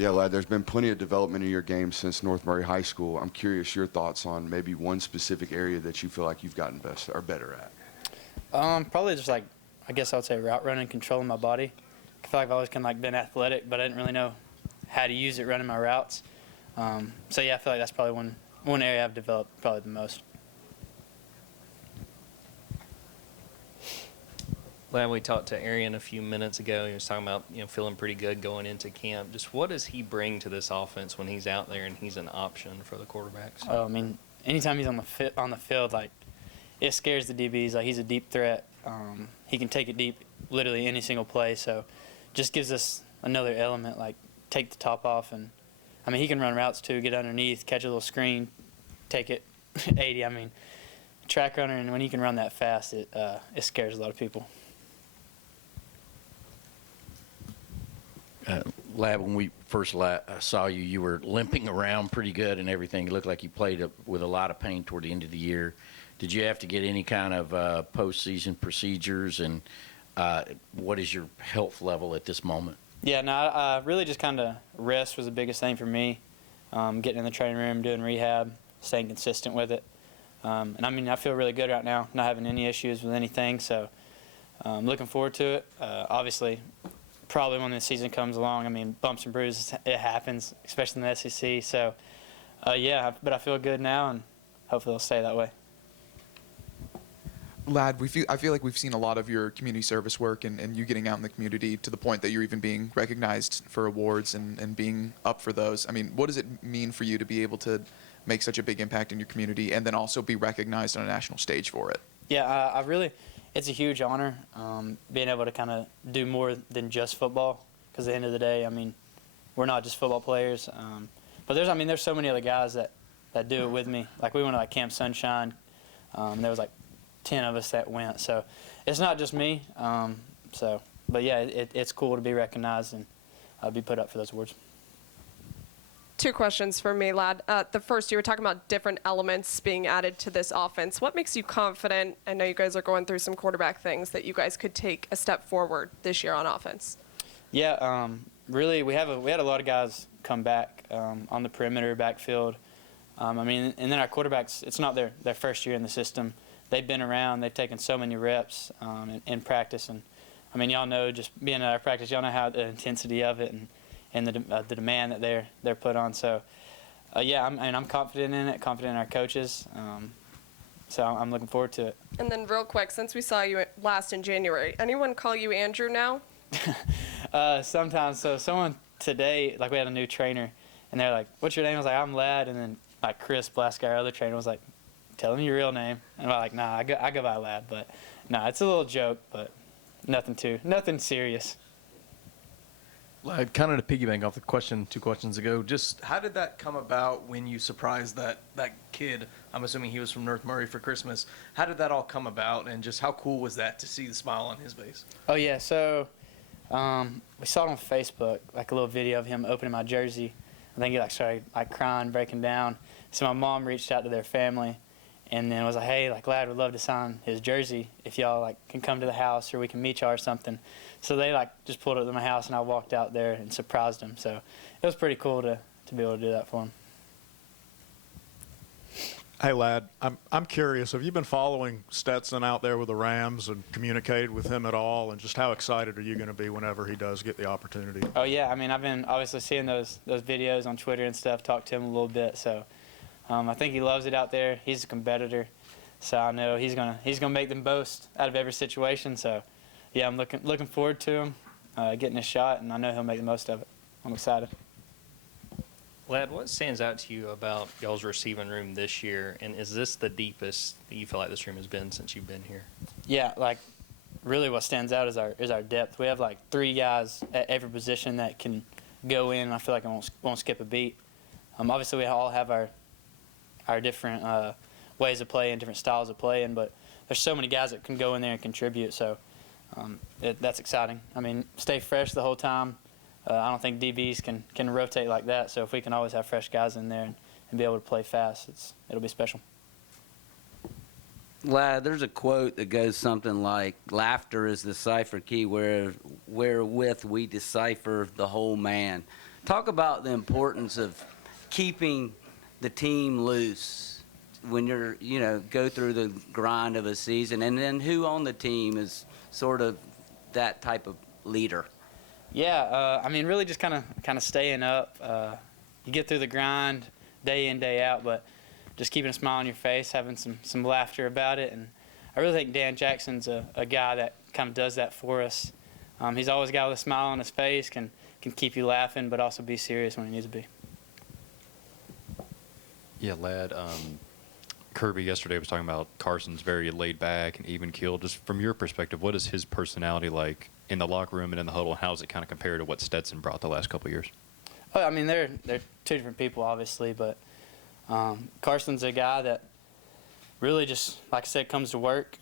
Yeah, Ladd, there's been plenty of development in your game since North Murray High School. I'm curious your thoughts on maybe one specific area that you feel like you've gotten best or better at. Probably just like, I guess I would say route running, controlling my body. I feel like I've always kind of like been athletic, but I didn't really know how to use it running my routes. So yeah, I feel like that's probably one area I've developed probably the most. Ladd, we talked to Arian a few minutes ago. He was talking about, feeling pretty good going into camp. Just what does he bring to this offense when he's out there and he's an option for the quarterbacks? I mean, anytime he's on the field, like, it scares the DBs. Like, he's a deep threat. He can take it deep literally any single play. So just gives us another element, like take the top off. And, I mean, he can run routes too, get underneath, catch a little screen, take it 80. I mean, track runner, and when he can run that fast, it scares a lot of people. Ladd, when we first saw you, you were limping around pretty good and everything. It looked like you played with a lot of pain toward the end of the year. Did you have to get any kind of postseason procedures, and what is your health level at this moment? Yeah, no, really just kind of rest was the biggest thing for me. Getting in the training room, doing rehab, staying consistent with it. And I mean, I feel really good right now, not having any issues with anything. So looking forward to it. Obviously, probably when the season comes along, I mean, bumps and bruises, it happens, especially in the SEC. So, yeah, but I feel good now, and hopefully it'll stay that way. Ladd, I feel like we've seen a lot of your community service work and you getting out in the community to the point that you're even being recognized for awards and being up for those. I mean, what does it mean for you to be able to make such a big impact in your community and then also be recognized on a national stage for it? Yeah, it's a huge honor being able to kind of do more than just football, because at the end of the day, I mean, we're not just football players. But there's so many other guys that do it with me. Like, we went to like Camp Sunshine, and there was like 10 of us that went. So it's not just me. But yeah, it's cool to be recognized and be put up for those awards. Two questions for me, Ladd. The first, you were talking about different elements being added to this offense. What makes you confident? I know you guys are going through some quarterback things, that you guys could take a step forward this year on offense. Yeah, really, we had a lot of guys come back on the perimeter, backfield. I mean, and then our quarterbacks, it's not their first year in the system. They've been around. They've taken so many reps in practice. And, I mean, y'all know, just being at our practice, y'all know how the intensity of it and the demand that they're put on. So, yeah, I'm confident in it, confident in our coaches. So I'm looking forward to it. And then real quick, since we saw you last in January, anyone call you Andrew now? Sometimes. So someone today, like, we had a new trainer, and they're like, "What's your name?" I was like, "I'm Ladd." And then like Chris Blaska, our other trainer, was like, "Tell him your real name." And I'm like, "Nah, I go by Ladd." But no, it's a little joke, but nothing serious. Ladd, kind of to piggyback off the question 2 questions ago, just how did that come about when you surprised that kid? I'm assuming he was from North Murray for Christmas. How did that all come about, and just how cool was that to see the smile on his face? Oh yeah, so we saw it on Facebook, like a little video of him opening my jersey. I think he like started like crying, breaking down. So my mom reached out to their family, and then was like, "Hey, like, Ladd would love to sign his jersey if y'all like can come to the house, or we can meet y'all or something." So they like just pulled up to my house, and I walked out there and surprised him. So it was pretty cool to be able to do that for him. Hey, Ladd, I'm curious. Have you been following Stetson out there with the Rams and communicated with him at all? And just how excited are you going to be whenever he does get the opportunity? Oh yeah, I mean, I've been obviously seeing those videos on Twitter and stuff. Talked to him a little bit, so I think he loves it out there. He's a competitor, so I know he's gonna make the most out of every situation. So yeah, I'm looking forward to him getting a shot, and I know he'll make the most of it. I'm excited. Ladd, what stands out to you about y'all's receiving room this year, and is this the deepest that you feel like this room has been since you've been here? Yeah, like, really what stands out is our depth. We have like 3 guys at every position that can go in, and I feel like I won't skip a beat. Obviously, we all have our different ways of playing, different styles of playing, but there's so many guys that can go in there and contribute, so that's exciting. I mean, stay fresh the whole time. I don't think DBs can rotate like that, so if we can always have fresh guys in there and be able to play fast, it'll be special. Ladd, there's a quote that goes something like, "Laughter is the cipher key wherewith we decipher the whole man." talk about the importance of keeping the team loose when you're, go through the grind of a season, and then who on the team is sort of that type of leader? Yeah, really just kind of staying up. You get through the grind day in, day out, but just keeping a smile on your face, having some laughter about it. And I really think Dan Jackson's a guy that kind of does that for us. He's always got a smile on his face, can keep you laughing, but also be serious when he needs to be. Yeah, Ladd, Kirby yesterday was talking about Carson's very laid back and even keeled. Just from your perspective, what is his personality like in the locker room and in the huddle? How does it kind of compare to what Stetson brought the last couple of years? Well, they're two different people, obviously, but Carson's a guy that really just, like I said, comes to work.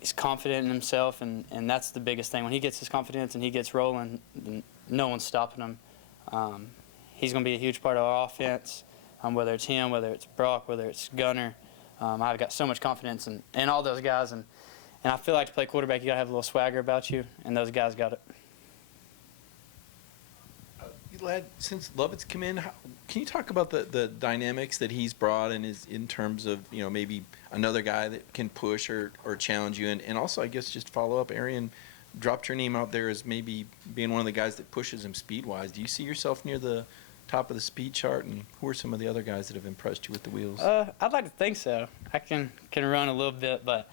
He's confident in himself, and that's the biggest thing. When he gets his confidence and he gets rolling, then no one's stopping him. He's going to be a huge part of our offense, whether it's him, whether it's Brock, whether it's Gunner. I've got so much confidence in all those guys, and I feel like to play quarterback, you got to have a little swagger about you, and those guys got it. Ladd, since Lovett's come in, can you talk about the dynamics that he's brought in terms of maybe another guy that can push or challenge you, and also I guess just follow up, Arian dropped your name out there as maybe being one of the guys that pushes him speed wise. Do you see yourself near the top of the speed chart, and who are some of the other guys that have impressed you with the wheels? I'd like to think so. I can run a little bit, but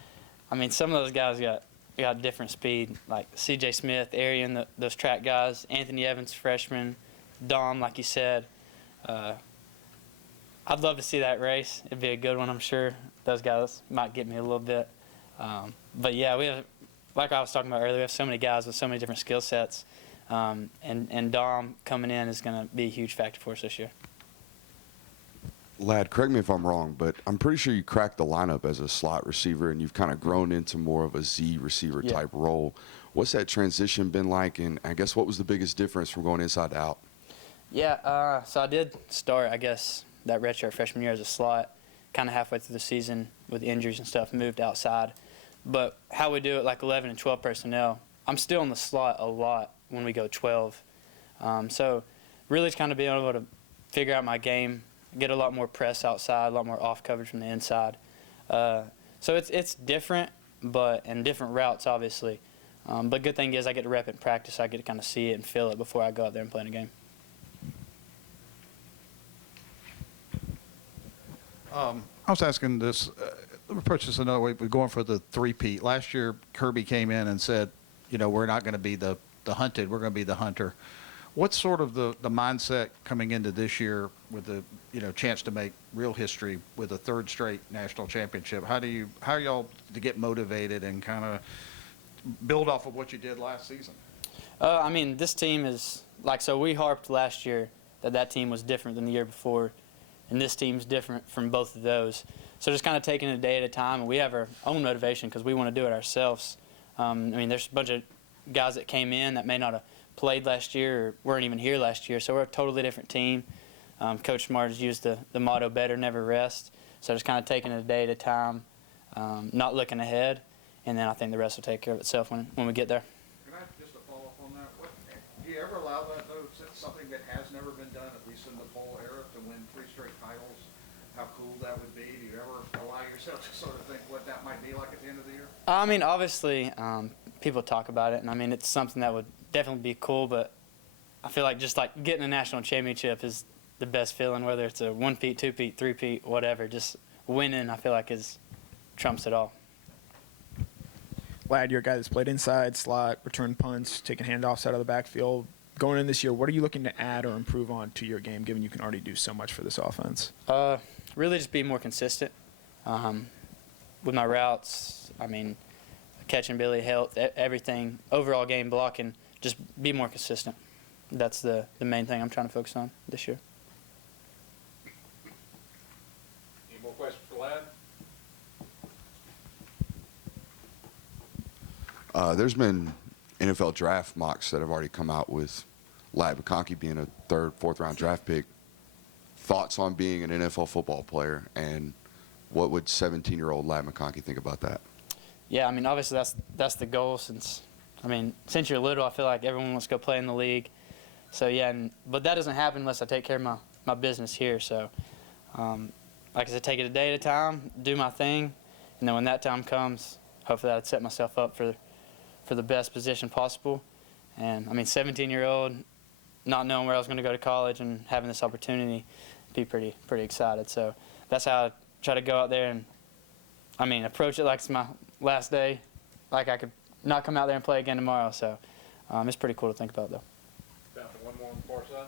some of those guys got different speed, like C.J. Smith, Arian, those track guys, Anthony Evans, freshman. Dom, like you said, I'd love to see that race. It'd be a good one, I'm sure. Those guys might get me a little bit. But yeah, we have, like I was talking about earlier, we have so many guys with so many different skill sets. And Dom coming in is going to be a huge factor for us this year. Ladd, correct me if I'm wrong, but I'm pretty sure you cracked the lineup as a slot receiver, and you've kind of grown into more of a Z receiver type role. What's that transition been like, and I guess what was the biggest difference from going inside to out? Yeah, so I did start, I guess, that redshirt freshman year as a slot, kind of halfway through the season with injuries and stuff, moved outside. But how we do it, like 11 and 12 personnel, I'm still in the slot a lot when we go 12. So really it's kind of being able to figure out my game, get a lot more press outside, a lot more off coverage from the inside. So it's different, and different routes, obviously. But good thing is I get to rep it in practice. I get to kind of see it and feel it before I go out there and play in a game. I was asking this, let me approach this another way. We're going for the three-peat. Last year, Kirby came in and said, we're not going to be the hunted, we're going to be the hunter. What's sort of the mindset coming into this year with the chance to make real history with a third straight national championship? How are y'all to get motivated and kind of build off of what you did last season? This team is, so we harped last year that team was different than the year before. And this team's different from both of those. So just kind of taking it a day at a time, and we have our own motivation because we want to do it ourselves. There's a bunch of guys that came in that may not have played last year or weren't even here last year, so we're a totally different team. Coach Smart has used the motto, better never rest. So just kind of taking it a day at a time, not looking ahead, and then I think the rest will take care of itself when we get there. Can I just follow up on that? Do you ever allow that, though, something that has never been done, at least in the bowl era, to win 3 straight titles? How cool that would be? Do you ever allow yourself to sort of think what that might be like at the end of the year? Obviously, people talk about it, and it's something that would definitely be cool, but I feel like just like getting a national championship is the best feeling, whether it's a 1-peat, 2-peat, 3-peat, whatever. Just winning, I feel like, trumps it all. Ladd, you're a guy that's played inside, slot, return punts, taking handoffs out of the backfield. Going in this year, what are you looking to add or improve on to your game, given you can already do so much for this offense? Really just be more consistent with my routes. Catch and ability, health, everything, overall game blocking, just be more consistent. That's the main thing I'm trying to focus on this year. Any more questions for Ladd? There's been NFL draft mocks that have already come out with Ladd McConkey being a 3rd, 4th round draft pick. Thoughts on being an NFL football player, and what would 17-year-old Ladd McConkey think about that? Yeah, obviously that's the goal since you're little. I feel like everyone wants to go play in the league. So yeah, but that doesn't happen unless I take care of my business here. So like I said, take it a day at a time, do my thing, and then when that time comes, hopefully I'd set myself up for the best position possible. And I mean, 17-year-old, not knowing where I was going to go to college and having this opportunity, be pretty excited. So that's how I try to go out there and, I mean, approach it like it's my last day, like I could not come out there and play again tomorrow. So it's pretty cool to think about, though. One more on the far side.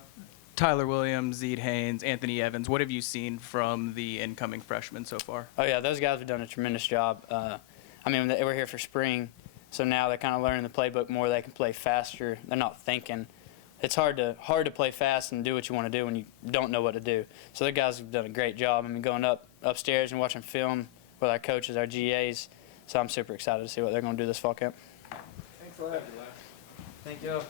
Tyler Williams, Zede Haynes, Anthony Evans. What have you seen from the incoming freshmen so far? Oh yeah, those guys have done a tremendous job. I mean, they were here for spring, so now they're kind of learning the playbook more. They can play faster. They're not thinking. It's hard to play fast and do what you want to do when you don't know what to do. So the guys have done a great job. I mean, going upstairs and watching film with our coaches, our GAs. So I'm super excited to see what they're going to do this fall camp. Thanks, Lad. Thank you.